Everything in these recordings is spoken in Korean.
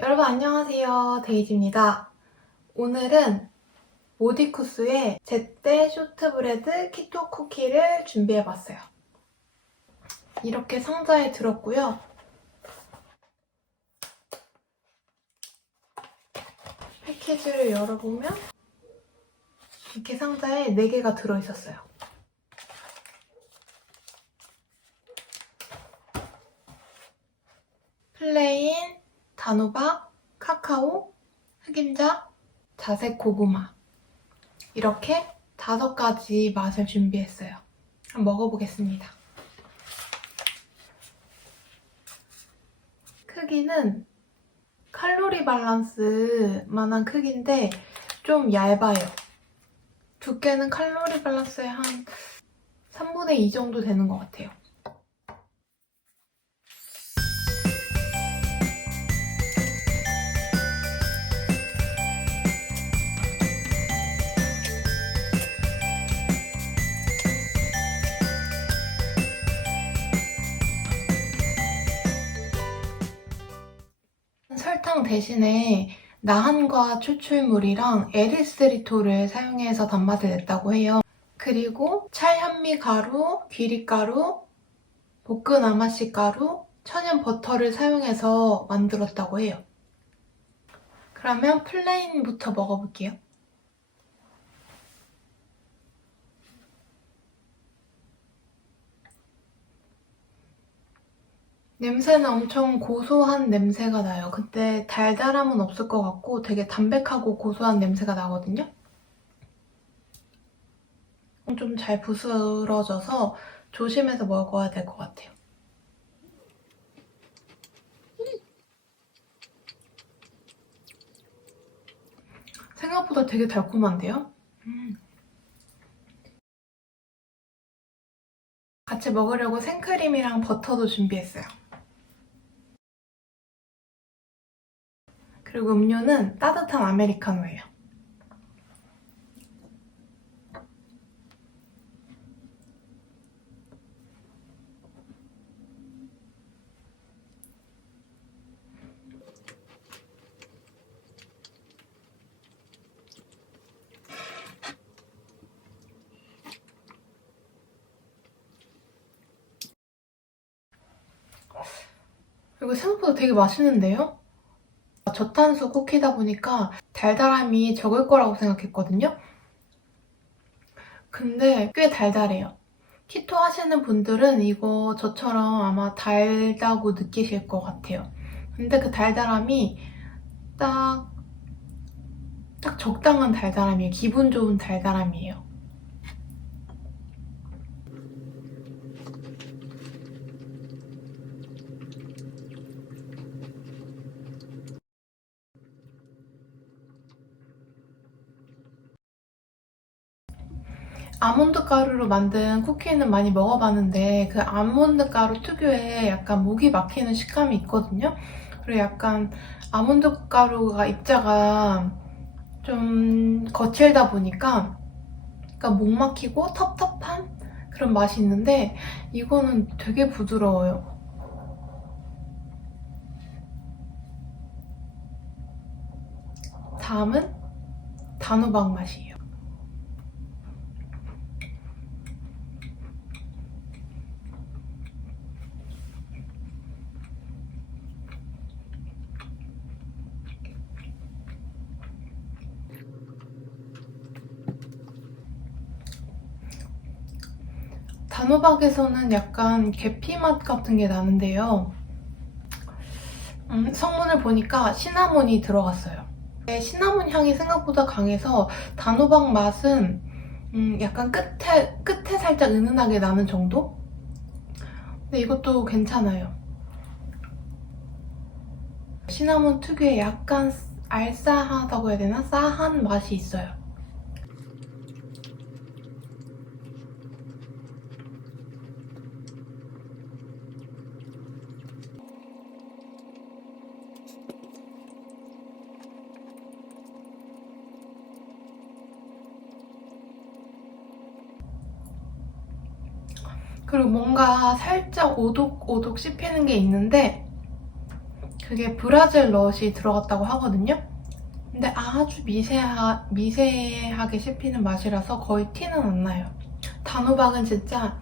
여러분 안녕하세요. 데이지입니다. 오늘은 모디쿠스의 제때 쇼트브레드 키토 쿠키를 준비해봤어요. 이렇게 상자에 들었고요. 패키지를 열어보면 이렇게 상자에 4개가 들어있었어요. 플레인, 단호박, 카카오, 흑임자, 자색 고구마 이렇게 5가지 맛을 준비했어요. 한번 먹어보겠습니다. 크기는 칼로리 밸런스만한 크기인데 좀 얇아요. 두께는 칼로리 밸런스의 한 3분의 2 정도 되는 것 같아요. 설탕 대신에 나한과 추출물이랑 에리스리톨을 사용해서 단맛을 냈다고 해요. 그리고 찰현미 가루, 귀리가루, 볶은 아마씨 가루, 천연 버터를 사용해서 만들었다고 해요. 그러면 플레인부터 먹어볼게요. 냄새는 엄청 고소한 냄새가 나요. 근데 달달함은 없을 것 같고 되게 담백하고 고소한 냄새가 나거든요. 좀 잘 부스러져서 조심해서 먹어야 될 것 같아요. 생각보다 되게 달콤한데요? 같이 먹으려고 생크림이랑 버터도 준비했어요. 그리고 음료는 따뜻한 아메리카노예요. 이거 생각보다 되게 맛있는데요? 저탄수 쿠키다 보니까 달달함이 적을 거라고 생각했거든요? 근데 꽤 달달해요. 키토 하시는 분들은 이거 저처럼 아마 달다고 느끼실 것 같아요. 근데 그 달달함이 딱 적당한 달달함이에요. 기분 좋은 달달함이에요. 아몬드 가루로 만든 쿠키는 많이 먹어봤는데 그 아몬드 가루 특유의 약간 목이 막히는 식감이 있거든요. 그리고 약간 아몬드 가루가 입자가 좀 거칠다 보니까 약간 목 막히고 텁텁한 그런 맛이 있는데 이거는 되게 부드러워요. 다음은 단호박 맛이에요. 단호박에서는 약간 계피 맛 같은 게 나는데요. 성분을 보니까 시나몬이 들어갔어요. 시나몬 향이 생각보다 강해서 단호박 맛은 약간 끝에 살짝 은은하게 나는 정도? 근데 이것도 괜찮아요. 시나몬 특유의 약간 알싸하다고 해야 되나? 싸한 맛이 있어요. 그리고 뭔가 살짝 오독오독 씹히는 게 있는데 그게 브라질 넛이 들어갔다고 하거든요. 근데 아주 미세하게 씹히는 맛이라서 거의 티는 안 나요. 단호박은 진짜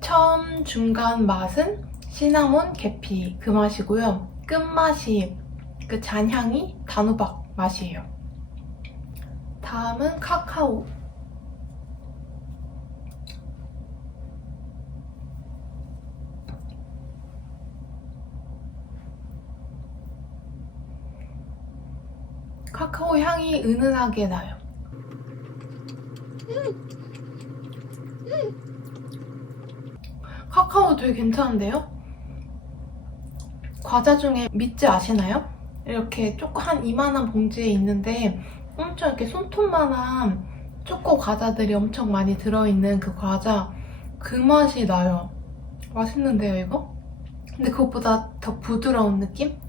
처음 중간 맛은 시나몬, 계피 그 맛이고요. 끝맛이 그 잔향이 단호박 맛이에요. 다음은 카카오. 카카오 향이 은은하게 나요. 카카오 되게 괜찮은데요? 과자 중에 미츠 아시나요? 이렇게 초코 한 이만한 봉지에 있는데 엄청 이렇게 손톱만한 초코 과자들이 엄청 많이 들어있는 그 과자, 그 맛이 나요. 맛있는데요, 이거? 근데 그것보다 더 부드러운 느낌?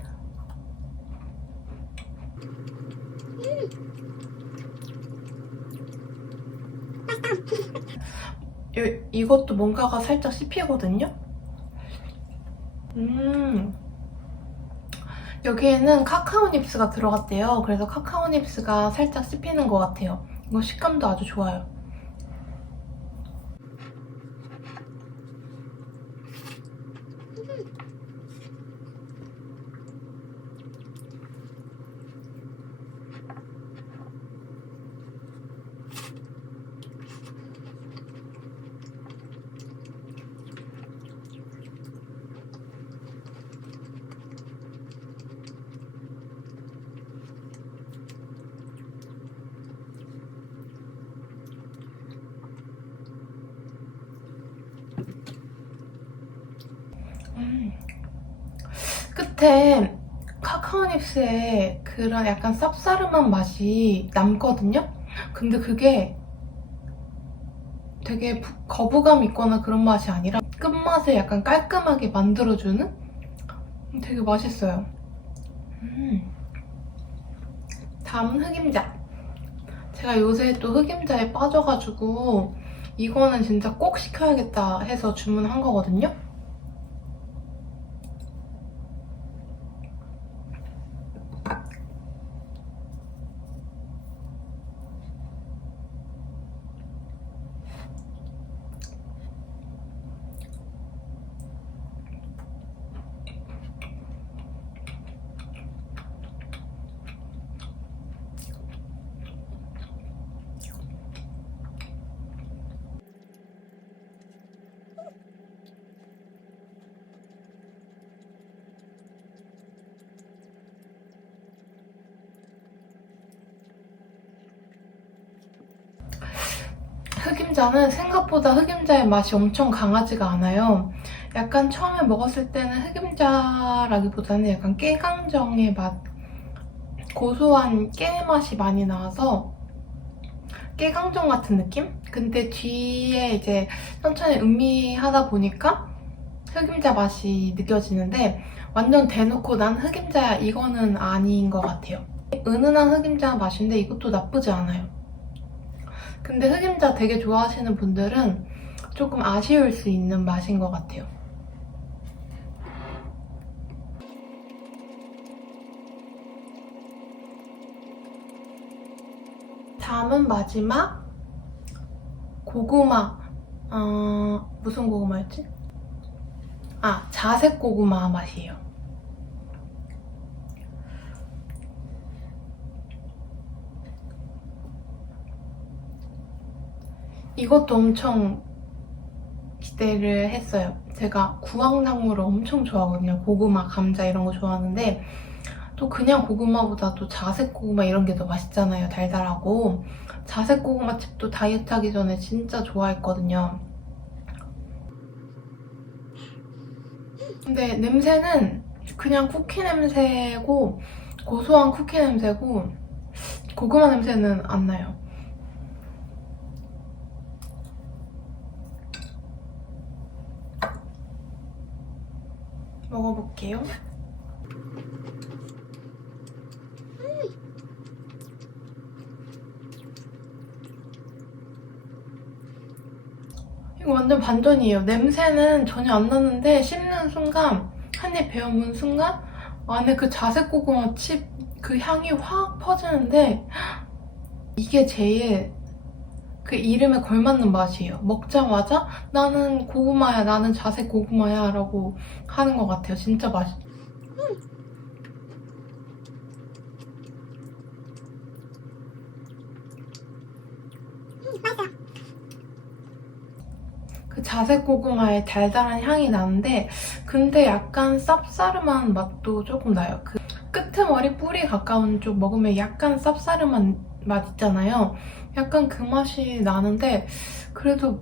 이것도 뭔가가 살짝 씹히거든요? 여기에는 카카오 닙스가 들어갔대요. 그래서 카카오 닙스가 살짝 씹히는 것 같아요. 이거 식감도 아주 좋아요. 끝에 카카오닙스의 그런 약간 쌉싸름한 맛이 남거든요? 근데 그게 되게 거부감 있거나 그런 맛이 아니라 끝맛을 약간 깔끔하게 만들어주는? 되게 맛있어요. 다음은 흑임자. 제가 요새 또 흑임자에 빠져가지고 이거는 진짜 꼭 시켜야겠다 해서 주문한 거거든요? 흑임자는 생각보다 흑임자의 맛이 엄청 강하지가 않아요. 약간 처음에 먹었을 때는 흑임자라기보다는 약간 깨강정의 맛, 고소한 깨 맛이 많이 나와서 깨강정 같은 느낌? 근데 뒤에 이제 천천히 음미하다 보니까 흑임자 맛이 느껴지는데 완전 대놓고 난 흑임자야 이거는 아닌 것 같아요. 은은한 흑임자 맛인데 이것도 나쁘지 않아요. 근데 흑임자 되게 좋아하시는 분들은 조금 아쉬울 수 있는 맛인 것 같아요. 다음은 마지막 고구마. 무슨 고구마였지? 자색 고구마 맛이에요. 이것도 엄청 기대를 했어요. 제가 구황작물을 엄청 좋아하거든요. 고구마, 감자 이런 거 좋아하는데 또 그냥 고구마보다도 자색 고구마 이런 게 더 맛있잖아요. 달달하고. 자색 고구마 칩도 다이어트 하기 전에 진짜 좋아했거든요. 근데 냄새는 그냥 쿠키 냄새고 고소한 쿠키 냄새고 고구마 냄새는 안 나요. 먹어볼게요. 이거 완전 반전이에요. 냄새는 전혀 안 나는데 씹는 순간 한 입 베어문 순간 안에 그 자색 고구마 칩 그 향이 확 퍼지는데 이게 제일 그 이름에 걸맞는 맛이에요. 먹자마자 나는 고구마야, 나는 자색 고구마야 라고 하는 것 같아요. 진짜 맛있어요. 맛있어요. 그 자색 고구마의 달달한 향이 나는데 근데 약간 쌉싸름한 맛도 조금 나요. 그 끄트머리 뿌리 가까운 쪽 먹으면 약간 쌉싸름한 맛 있잖아요. 약간 그 맛이 나는데 그래도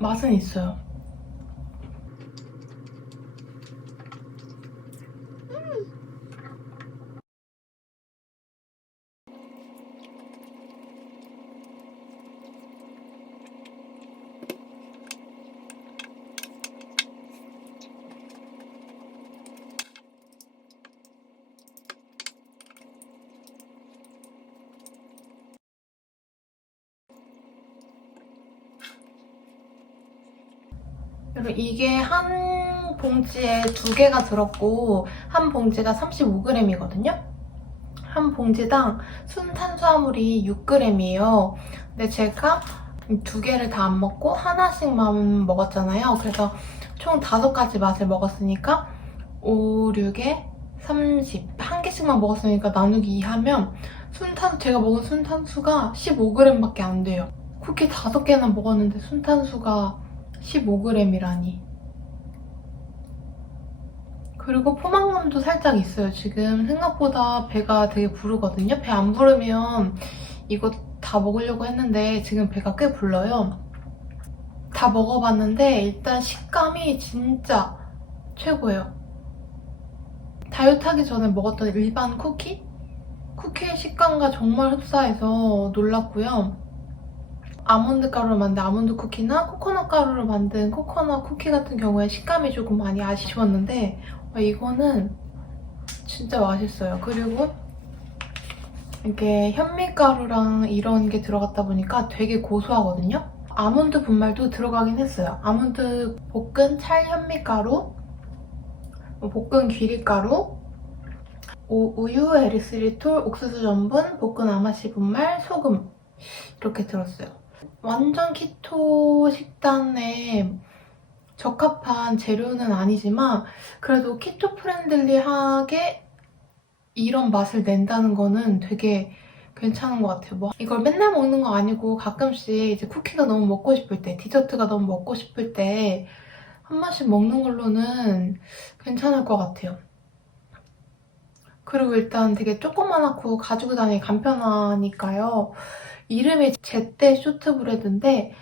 맛은 있어요. 여러분 이게 한 봉지에 2개가 들었고 한 봉지가 35g이거든요? 한 봉지당 순탄수화물이 6g이에요. 근데 제가 2개를 다 안 먹고 하나씩만 먹었잖아요. 그래서 총 5가지 맛을 먹었으니까 5, 6에 30. 한 개씩만 먹었으니까 나누기 2 하면 제가 먹은 순탄수가 15g밖에 안 돼요. 쿠키 5개나 먹었는데 순탄수가 15g이라니. 그리고 포만감도 살짝 있어요. 지금 생각보다 배가 되게 부르거든요. 배 안 부르면 이거 다 먹으려고 했는데 지금 배가 꽤 불러요. 다 먹어봤는데 일단 식감이 진짜 최고예요. 다이어트 하기 전에 먹었던 일반 쿠키의 식감과 정말 흡사해서 놀랐고요. 아몬드 가루로 만든 아몬드 쿠키나 코코넛 가루로 만든 코코넛 쿠키 같은 경우에 식감이 조금 많이 아쉬웠는데 이거는 진짜 맛있어요. 그리고 이게 현미가루랑 이런 게 들어갔다 보니까 되게 고소하거든요. 아몬드 분말도 들어가긴 했어요. 아몬드 볶은 찰현미가루, 볶은 귀리가루, 우유, 에리스리톨, 옥수수 전분, 볶은 아마씨 분말, 소금 이렇게 들었어요. 완전 키토 식단에 적합한 재료는 아니지만 그래도 키토 프렌들리하게 이런 맛을 낸다는 거는 되게 괜찮은 것 같아요. 뭐 이걸 맨날 먹는 거 아니고 가끔씩 이제 쿠키가 너무 먹고 싶을 때, 디저트가 너무 먹고 싶을 때 한 번씩 먹는 걸로는 괜찮을 것 같아요. 그리고 일단 되게 조그만하고 가지고 다니기 간편하니까요. 이름이 제때 쇼트브레드인데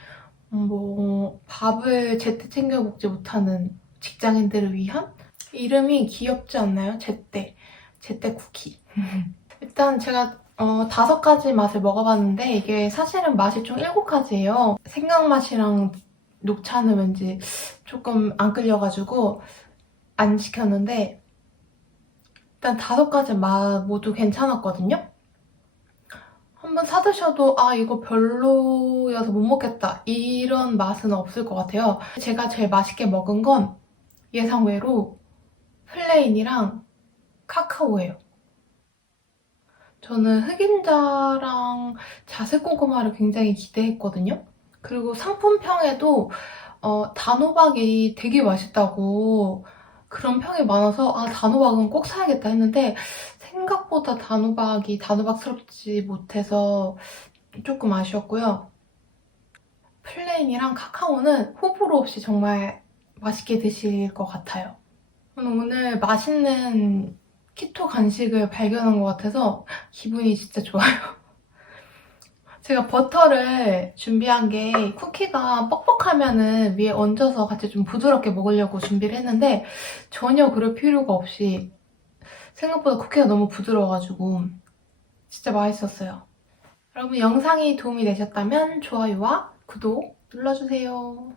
뭐 밥을 제때 챙겨 먹지 못하는 직장인들을 위한? 이름이 귀엽지 않나요? 제때 쿠키. 일단 제가 5가지 맛을 먹어봤는데 이게 사실은 맛이 총 7가지예요. 생강 맛이랑 녹차는 왠지 조금 안 끌려가지고 안 시켰는데 일단 5가지 맛 모두 괜찮았거든요? 한번 사드셔도 이거 별로여서 못 먹겠다 이런 맛은 없을 것 같아요. 제가 제일 맛있게 먹은 건 예상외로 플레인이랑 카카오예요. 저는 흑임자랑 자색고구마를 굉장히 기대했거든요. 그리고 상품평에도 단호박이 되게 맛있다고 그런 평이 많아서 단호박은 꼭 사야겠다 했는데 생각보다 단호박스럽지 못해서 조금 아쉬웠고요. 플레인이랑 카카오는 호불호 없이 정말 맛있게 드실 것 같아요. 오늘 맛있는 키토 간식을 발견한 것 같아서 기분이 진짜 좋아요. 제가 버터를 준비한 게 쿠키가 뻑뻑하면은 위에 얹어서 같이 좀 부드럽게 먹으려고 준비를 했는데 전혀 그럴 필요가 없이 생각보다 쿠키가 너무 부드러워가지고 진짜 맛있었어요. 여러분 영상이 도움이 되셨다면 좋아요와 구독 눌러주세요.